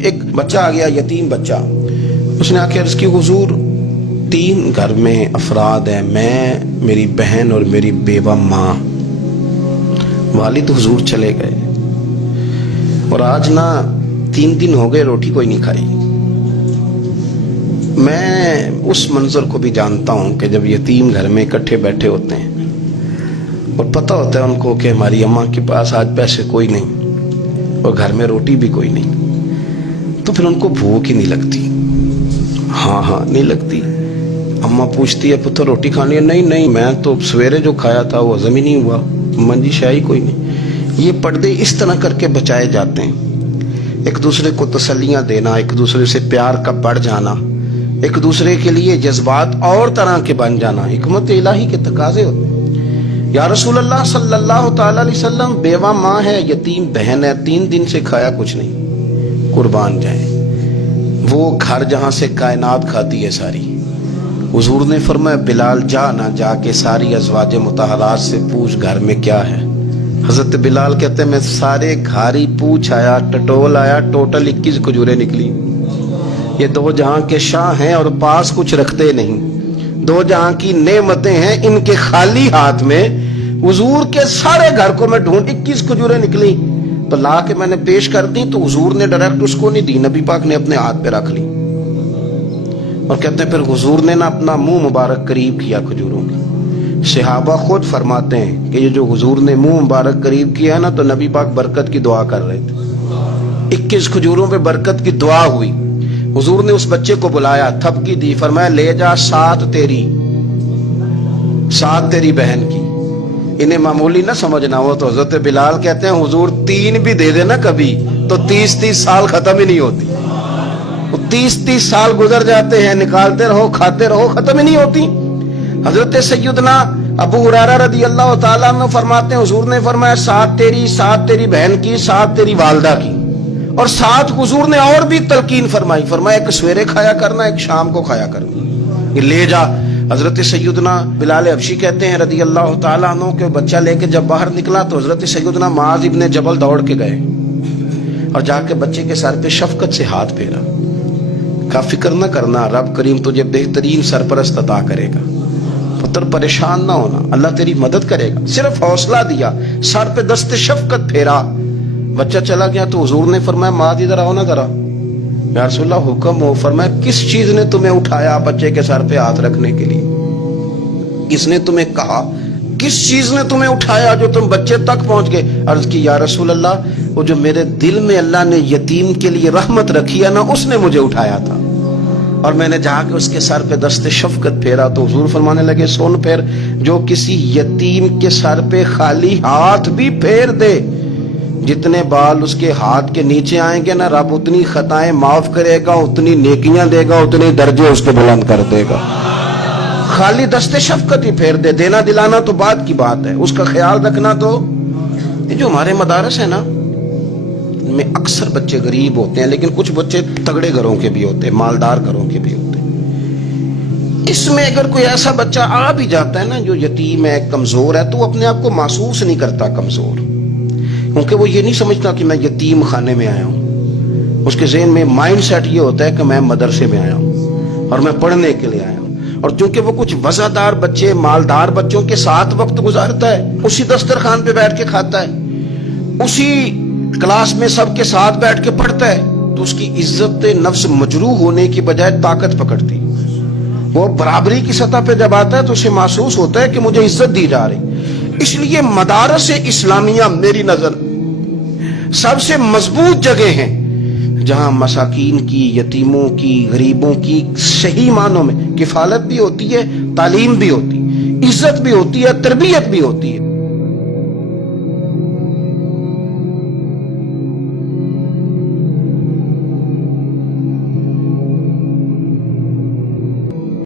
ایک بچہ آ گیا، یتیم بچہ. اس نے آ کے عرض کی حضور 3 گھر میں افراد ہیں، میں، میری بہن اور میری بیوہ ماں. والد حضور چلے گئے اور آج نا 3 دن ہو گئے روٹی کوئی نہیں کھائی. میں اس منظر کو بھی جانتا ہوں کہ جب یتیم گھر میں اکٹھے بیٹھے ہوتے ہیں اور پتہ ہوتا ہے ان کو کہ ہماری اماں کے پاس آج پیسے کوئی نہیں اور گھر میں روٹی بھی کوئی نہیں، تو پھر ان کو بھوک ہی نہیں لگتی. ہاں نہیں لگتی. اماں پوچھتی ہے پتر روٹی کھانی ہے؟ نہیں میں تو سویرے جو کھایا تھا وہ ہضم ہی نہیں ہوا. اماں جی شاہی کوئی نہیں. یہ پردے اس طرح کر کے بچائے جاتے ہیں. ایک دوسرے کو تسلیاں دینا، ایک دوسرے سے پیار کا بڑھ جانا، ایک دوسرے کے لیے جذبات اور طرح کے بن جانا حکمت الہی کے تقاضے ہوتے ہیں. یا رسول اللہ صلی اللہ تعالی علیہ وسلم بیوہ ماں ہے، یتیم بہن ہے، 3 دن سے کھایا کچھ نہیں. قربان جائیں وہ گھر جہاں سے کائنات کھاتی ہے ساری. حضور نے فرمایا بلال جا نہ جا کے ساری ازواج مطہرات سے پوچھ گھر میں کیا ہے. حضرت بلال کہتے ہیں میں سارے گھاری پوچھ آیا، ٹٹول آیا، ٹوٹل 21 کھجوریں نکلی. یہ 2 جہاں کے شاہ ہیں اور پاس کچھ رکھتے نہیں. 2 جہاں کی نعمتیں ہیں، ان کے خالی ہاتھ میں حضور کے سارے گھر کو میں ڈھونڈ 21 کھجوریں نکلی تو لا کے میں نے پیش کر دی تو حضور نے ڈائریکٹ اس کو نہیں دی، نبی پاک نے اپنے ہاتھ پہ رکھ لی. اور کہتے ہیں پھر حضور نے نا اپنا منہ مبارک قریب کیا کھجوروں کی. صحابہ خود فرماتے ہیں کہ یہ جو حضور نے منہ مبارک قریب کیا نا تو نبی پاک برکت کی دعا کر رہے تھے. 21 کھجوروں پہ برکت کی دعا ہوئی. حضور نے اس بچے کو بلایا، تھپکی دی، فرمایا لے جا 7 تیری 7 تیری بہن کی. انہیں معمولی نہ سمجھنا ہو تو حضرت بلال کہتے ہیں حضور 3 بھی دے دینا کبھی تو 30 سال ختم ہی نہیں ہوتی. 30 سال گزر جاتے ہیں، نکالتے رہو کھاتے رہو، ختم ہی نہیں ہوتی. حضرت سیدنا ابو ہریرہ رضی اللہ تعالیٰ عنہ فرماتے ہیں حضور نے فرمایا 7 تیری 7 تیری بہن کی 7 تیری والدہ کی. اور 7 حضور نے اور بھی تلقین فرمائی، فرمایا ایک سویرے کھایا کرنا، ایک شام کو کھایا کرنا. یہ لے جا. حضرت سیدنا بلال حبشی کہتے ہیں رضی اللہ تعالیٰ عنہ کہ بچہ لے کے جب باہر نکلا تو حضرت سیدنا معاذ ابن جبل دوڑ کے گئے اور جا کے بچے کے سر پہ شفقت سے ہاتھ پھیرا. کا فکر نہ کرنا، رب کریم تجھے بہترین سرپرست عطا کرے گا. پتر پریشان نہ ہونا، اللہ تیری مدد کرے گا. صرف حوصلہ دیا، سر پہ دست شفقت پھیرا. بچہ چلا گیا تو حضور نے فرمایا معاذ ادھر آؤ نا ذرا. یا رسول اللہ حکم ہو. فرمایا کس چیز نے تمہیں اٹھایا بچے کے سر پہ ہاتھ رکھنے کے لیے؟ کس نے تمہیں کہا؟ کس چیز نے تمہیں اٹھایا جو تم بچے تک پہنچ گئے؟ عرض کی یا رسول اللہ وہ جو میرے دل میں اللہ نے یتیم کے لیے رحمت رکھی ہے نا اس نے مجھے اٹھایا تھا. اور میں نے جا کے اس کے سر پہ دست شفقت پھیرا تو حضور فرمانے لگے سن پھر جو کسی یتیم کے سر پہ خالی ہاتھ بھی پھیر دے، جتنے بال اس کے ہاتھ کے نیچے آئیں گے نا رب اتنی خطائیں معاف کرے گا، اتنی نیکیاں دے گا، اتنے درجے اس کے بلند کر دے گا. خالی دست شفقت ہی پھیر دے. دینا دلانا تو بعد کی بات ہے، اس کا خیال رکھنا. تو یہ جو ہمارے مدارس ہیں نا میں اکثر بچے غریب ہوتے ہیں لیکن کچھ بچے تگڑے گھروں کے بھی ہوتے ہیں، مالدار گھروں کے بھی ہوتے ہیں. اس میں اگر کوئی ایسا بچہ آ بھی جاتا ہے نا جو یتیم ہے، کمزور ہے، تو وہ اپنے آپ کو محسوس نہیں کرتا کمزور، کیونکہ وہ یہ نہیں سمجھتا کہ میں یتیم خانے میں آیا ہوں. اس کے ذہن میں مائنڈ سیٹ یہ ہوتا ہے کہ میں مدرسے میں آیا ہوں اور میں پڑھنے کے لیے آیا ہوں. اور چونکہ وہ کچھ وزادار بچے، مالدار بچوں کے ساتھ وقت گزارتا ہے، اسی دسترخوان پہ بیٹھ کے کھاتا ہے، اسی کلاس میں سب کے ساتھ بیٹھ کے پڑھتا ہے، تو اس کی عزت نفس مجروح ہونے کی بجائے طاقت پکڑتی. وہ برابری کی سطح پہ جب آتا ہے تو اسے محسوس ہوتا ہے کہ مجھے عزت دی جا رہی. اس لیے مدارس اسلامیہ میری نظر سب سے مضبوط جگہ ہیں جہاں مساکین کی، یتیموں کی، غریبوں کی صحیح معنوں میں کفالت بھی ہوتی ہے، تعلیم بھی ہوتی ہے، عزت بھی ہوتی ہے، تربیت بھی ہوتی ہے.